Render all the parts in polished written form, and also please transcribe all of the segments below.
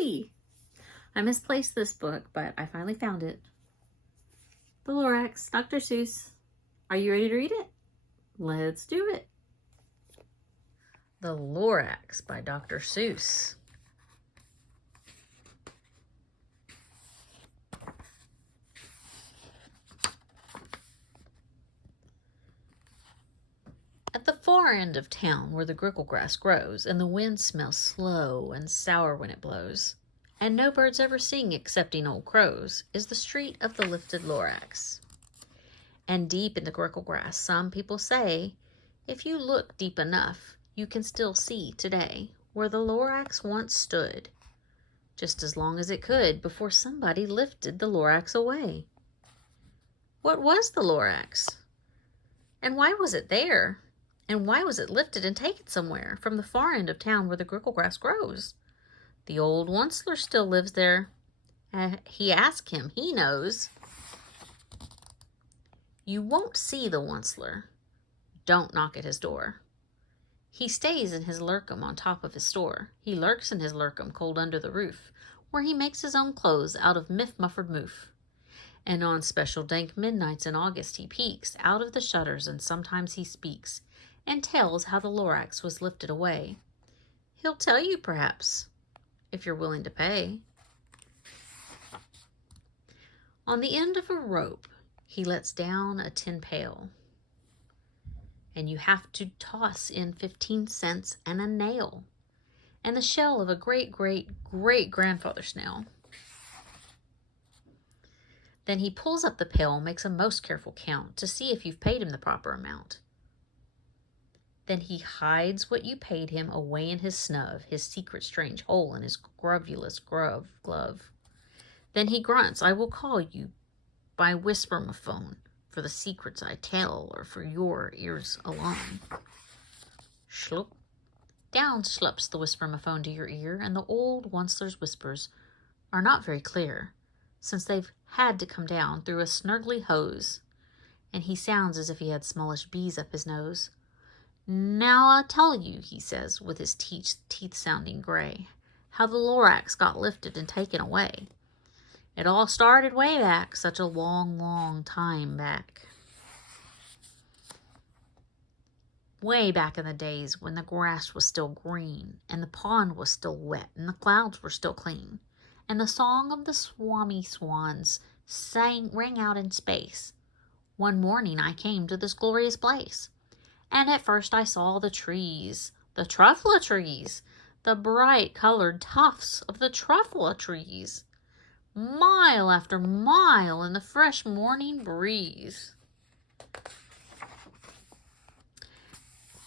Hey! I misplaced this book, but I finally found it. The Lorax, Dr. Seuss. Are you ready to read it? Let's do it. The Lorax by Dr. Seuss. At the far end of town where the grickle grass grows, and the wind smells slow and sour when it blows, and no birds ever sing excepting old crows, is the street of the lifted Lorax. And deep in the grickle grass, some people say, if you look deep enough, you can still see today where the Lorax once stood, just as long as it could before somebody lifted the Lorax away. What was the Lorax? And why was it there? And why was it lifted and taken somewhere from the far end of town where the grickle grass grows? The old Onceler still lives there. He asked him, he knows. You won't see the Onceler. Don't knock at his door. He stays in his lurkum on top of his store. He lurks in his lurkum cold under the roof, where he makes his own clothes out of miff-muffered moof. And on special dank midnights in August he peeks out of the shutters, and sometimes he speaks and tells how the Lorax was lifted away. He'll tell you, perhaps, if you're willing to pay. On the end of a rope, he lets down a tin pail, and you have to toss in 15 cents and a nail, and the shell of a great-great-great-grandfather snail. Then he pulls up the pail, makes a most careful count to see if you've paid him the proper amount. Then he hides what you paid him away in his snub, his secret strange hole in his grovulous glove. Then he grunts, I will call you by whisper-mophone, for the secrets I tell are for your ears alone. Schlup. Down schlups the whisper-mophone to your ear, and the old Onceler's whispers are not very clear, since they've had to come down through a snurgly hose, and he sounds as if he had smallish bees up his nose. Now I'll tell you, he says, with his teeth sounding gray, how the Lorax got lifted and taken away. It all started way back, such a long, long time back. Way back in the days when the grass was still green, and the pond was still wet, and the clouds were still clean, and the song of the swami swans rang out in space. One morning I came to this glorious place, and at first I saw the trees, the truffula trees, the bright-colored tufts of the truffula trees, mile after mile in the fresh morning breeze.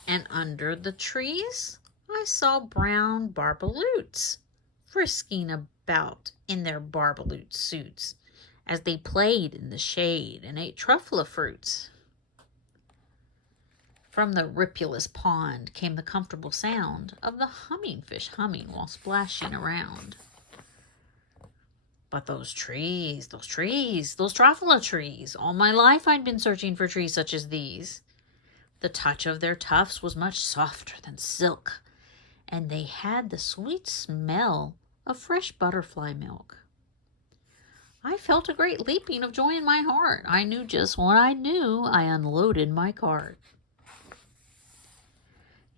And under the trees I saw brown barbaloots frisking about in their barbaloot suits as they played in the shade and ate truffula fruits. From the ripulous pond came the comfortable sound of the humming fish humming while splashing around. But those trees, those truffula trees, all my life I'd been searching for trees such as these. The touch of their tufts was much softer than silk, and they had the sweet smell of fresh butterfly milk. I felt a great leaping of joy in my heart. I knew just what I knew. I unloaded my cart.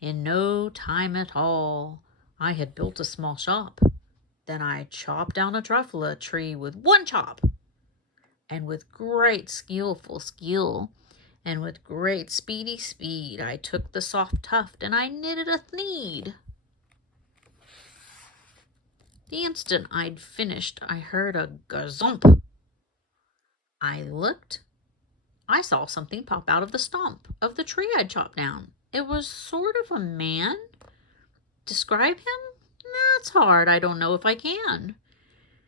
In no time at all, I had built a small shop. Then I chopped down a truffula tree with one chop, and with great skillful skill, and with great speedy speed, I took the soft tuft and I knitted a thneed. The instant I'd finished, I heard a gazump. I looked. I saw something pop out of the stump of the tree I'd chopped down. It was sort of a man. Describe him? That's hard. I don't know if I can.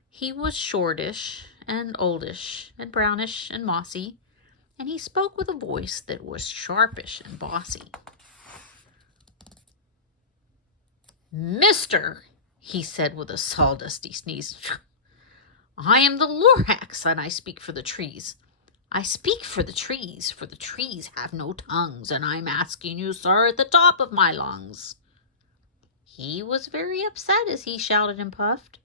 He was shortish and oldish and brownish and mossy, and he spoke with a voice that was sharpish and bossy. Mister, he said with a sawdusty sneeze, I am the Lorax, and I speak for the trees. I speak for the trees have no tongues, and I'm asking you, sir, at the top of my lungs. He was very upset as he shouted and puffed.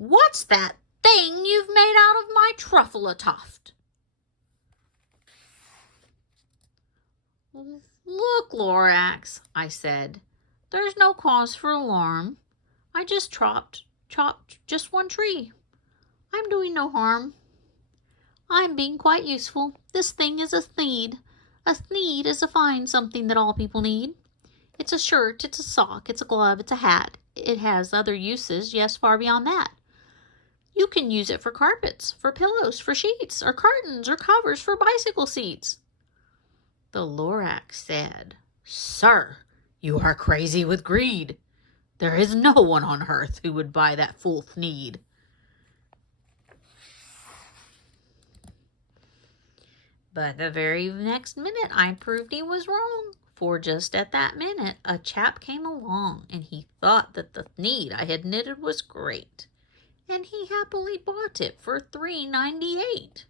What's that thing you've made out of my truffle-a-toft? Look, Lorax, I said. There's no cause for alarm. I just chopped just one tree. I'm doing no harm. I'm being quite useful. This thing is a thneed. A thneed is a fine something that all people need. It's a shirt, it's a sock, it's a glove, it's a hat. It has other uses, yes, far beyond that. You can use it for carpets, for pillows, for sheets, or curtains, or covers for bicycle seats. The Lorax said, Sir, you are crazy with greed. There is no one on earth who would buy that fool thneed. But the very next minute I proved he was wrong, for just at that minute a chap came along, and he thought that the thneed I had knitted was great, and he happily bought it for $3.98.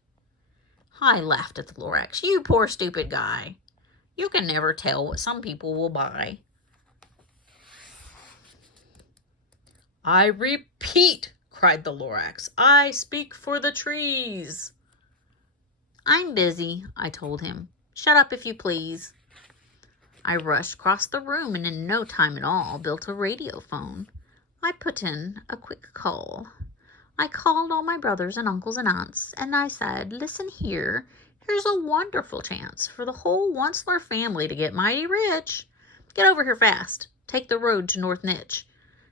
I laughed at the Lorax. You poor stupid guy. You can never tell what some people will buy. I repeat, cried the Lorax, I speak for the trees. I'm busy, I told him. Shut up if you please. I rushed across the room and in no time at all built a radio phone. I put in a quick call. I called all my brothers and uncles and aunts, and I said, Listen here, here's a wonderful chance for the whole Onceler family to get mighty rich. Get over here fast. Take the road to North Nitch.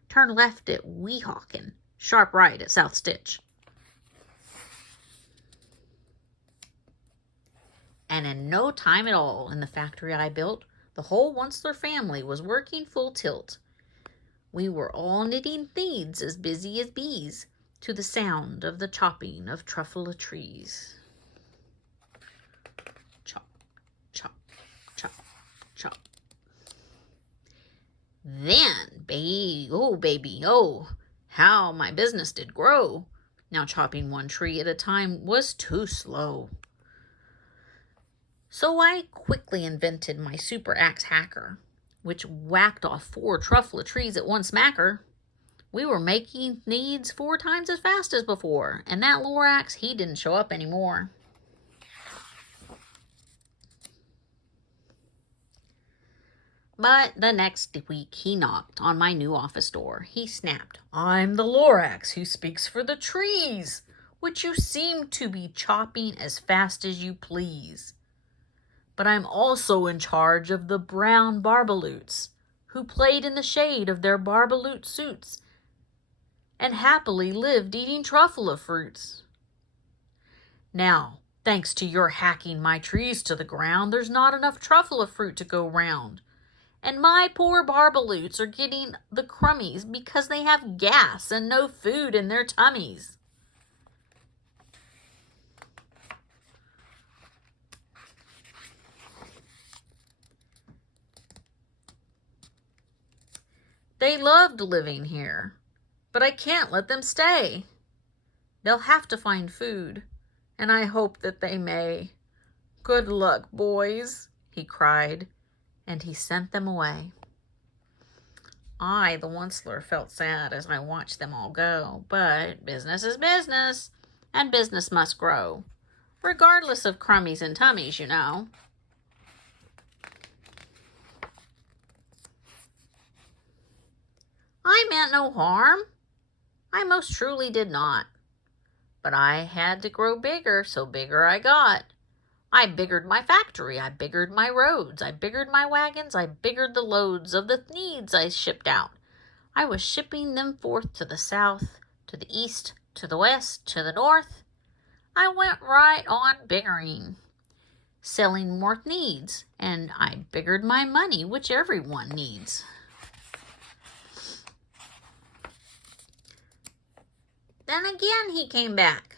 Turn left at Weehawken. Sharp right at South Stitch. And in no time at all in the factory I built, the whole Onceler family was working full tilt. We were all knitting thneeds as busy as bees, to the sound of the chopping of truffle-a-trees. Chop, chop, chop, chop. Then, baby, oh, how my business did grow. Now chopping one tree at a time was too slow. So I quickly invented my super axe hacker, which whacked off 4 truffle-a-trees at one smacker. We were making thneeds 4 times as fast as before, and that Lorax, he didn't show up anymore. But the next week he knocked on my new office door. He snapped, I'm the Lorax who speaks for the trees, which you seem to be chopping as fast as you please. But I'm also in charge of the brown barbaloots, who played in the shade of their barbaloot suits and happily lived eating truffle-a-fruits. Now, thanks to your hacking my trees to the ground, there's not enough truffle-a-fruit to go round. And my poor barbaloots are getting the crummies because they have gas and no food in their tummies. They loved living here, but I can't let them stay. They'll have to find food, and I hope that they may. Good luck, boys, he cried, and he sent them away. I, the Onceler, felt sad as I watched them all go, but business is business, and business must grow, regardless of crummies and tummies, you know. I meant no harm. I most truly did not. But I had to grow bigger, so bigger I got. I biggered my factory, I biggered my roads, I biggered my wagons, I biggered the loads of the thneeds I shipped out. I was shipping them forth to the south, to the east, to the west, to the north. I went right on biggering, selling more thneeds, and I biggered my money, which everyone needs. Then again he came back.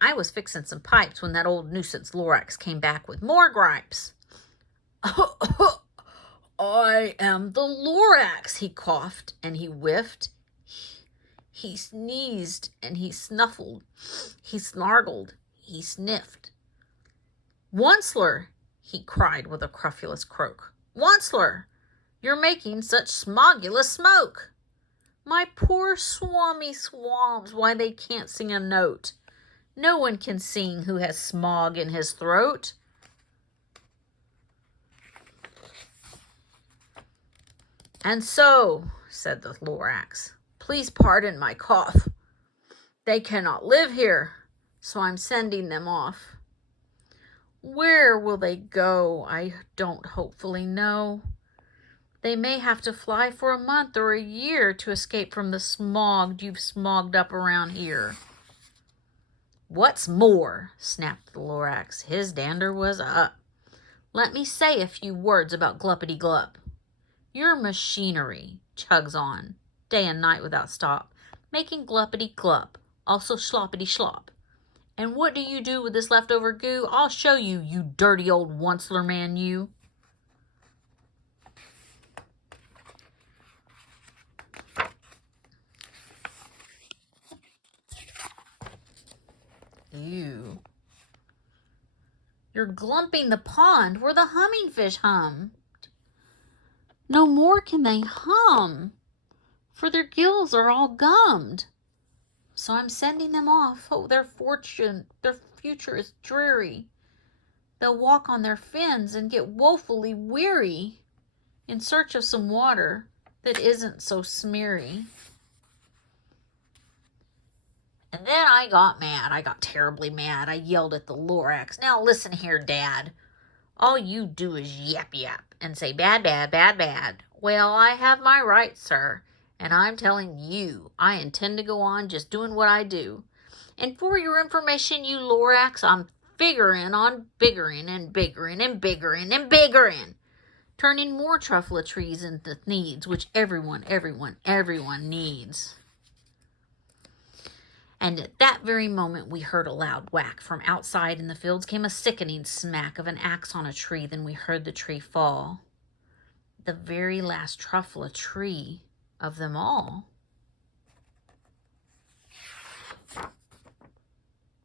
I was fixing some pipes when that old nuisance Lorax came back with more gripes. I am the Lorax, he coughed and he whiffed. He sneezed and he snuffled. He snargled. He sniffed. Onceler, he cried with a crufulous croak. Onceler, you're making such smogulous smoke. My poor swammy swamps, why they can't sing a note. No one can sing who has smog in his throat. And so, said the Lorax, please pardon my cough. They cannot live here, so I'm sending them off. Where will they go? I don't hopefully know. They may have to fly for a month or a year to escape from the smog you've smogged up around here. What's more, snapped the Lorax, his dander was up. Let me say a few words about Gluppity-Glup. Your machinery chugs on, day and night without stop, making Gluppity-Glup, also Sloppity-Slop. And what do you do with this leftover goo? I'll show you, you dirty old Onceler man, you. Ew. You're glumping the pond where the hummingfish hum. No more can they hum, for their gills are all gummed. So I'm sending them off. Oh, their future is dreary. They'll walk on their fins and get woefully weary in search of some water that isn't so smeary. And then I got mad. I got terribly mad. I yelled at the Lorax. Now listen here, Dad. All you do is yap yap and say bad, bad, bad, bad. Well, I have my rights, sir. And I'm telling you, I intend to go on just doing what I do. And for your information, you Lorax, I'm figuring on biggerin' and biggerin' and biggerin' and biggerin'. Turning more truffle trees into needs, which everyone needs. And at that very moment we heard a loud whack. From outside in the fields came a sickening smack of an axe on a tree. Then we heard the tree fall. The very last truffle tree of them all.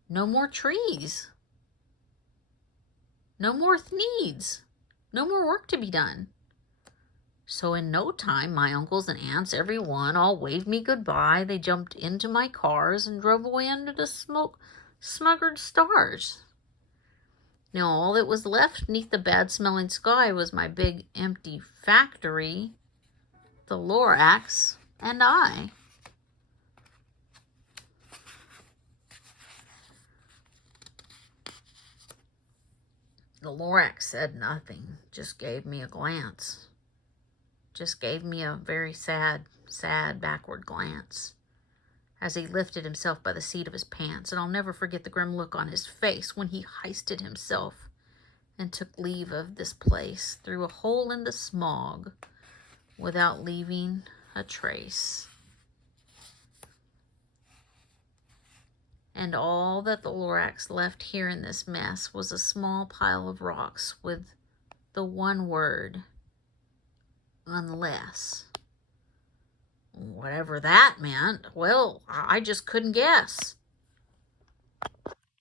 No more trees. No more needs. No more work to be done. So in no time, my uncles and aunts, every one, all waved me goodbye. They jumped into my cars and drove away under the smuggered stars. Now all that was left beneath the bad-smelling sky was my big empty factory, the Lorax, and I. The Lorax said nothing, just gave me a glance. Just gave me a very sad backward glance as he lifted himself by the seat of his pants, and I'll never forget the grim look on his face when he hoisted himself and took leave of this place through a hole in the smog without leaving a trace. And all that the Lorax left here in this mess was a small pile of rocks with the one word, unless. Whatever that meant, well, I just couldn't guess.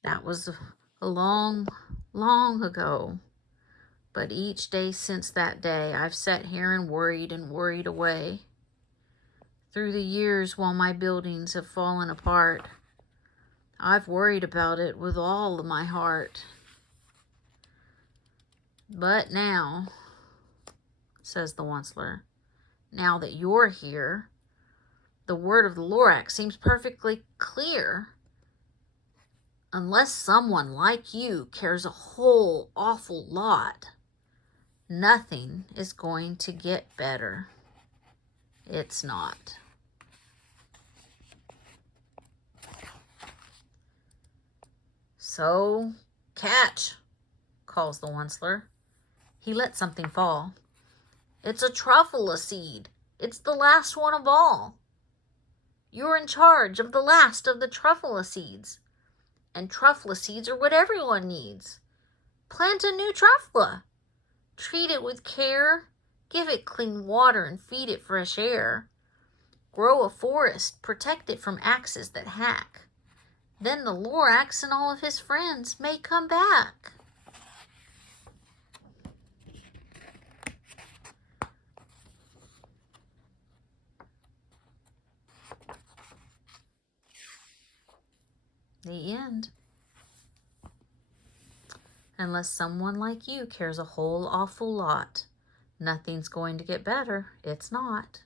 That was a long, long ago. But each day since that day, I've sat here and worried away. Through the years while my buildings have fallen apart, I've worried about it with all of my heart. But now, says the Onceler, now that you're here, the word of the Lorax seems perfectly clear. Unless someone like you cares a whole awful lot, nothing is going to get better. It's not. So, catch, calls the Onceler. He let something fall. It's a truffle seed. It's the last one of all. You're in charge of the last of the truffle seeds. And truffle seeds are what everyone needs. Plant a new truffle. Treat it with care. Give it clean water and feed it fresh air. Grow a forest. Protect it from axes that hack. Then the Lorax and all of his friends may come back. The end. Unless someone like you cares a whole awful lot, nothing's going to get better. It's not.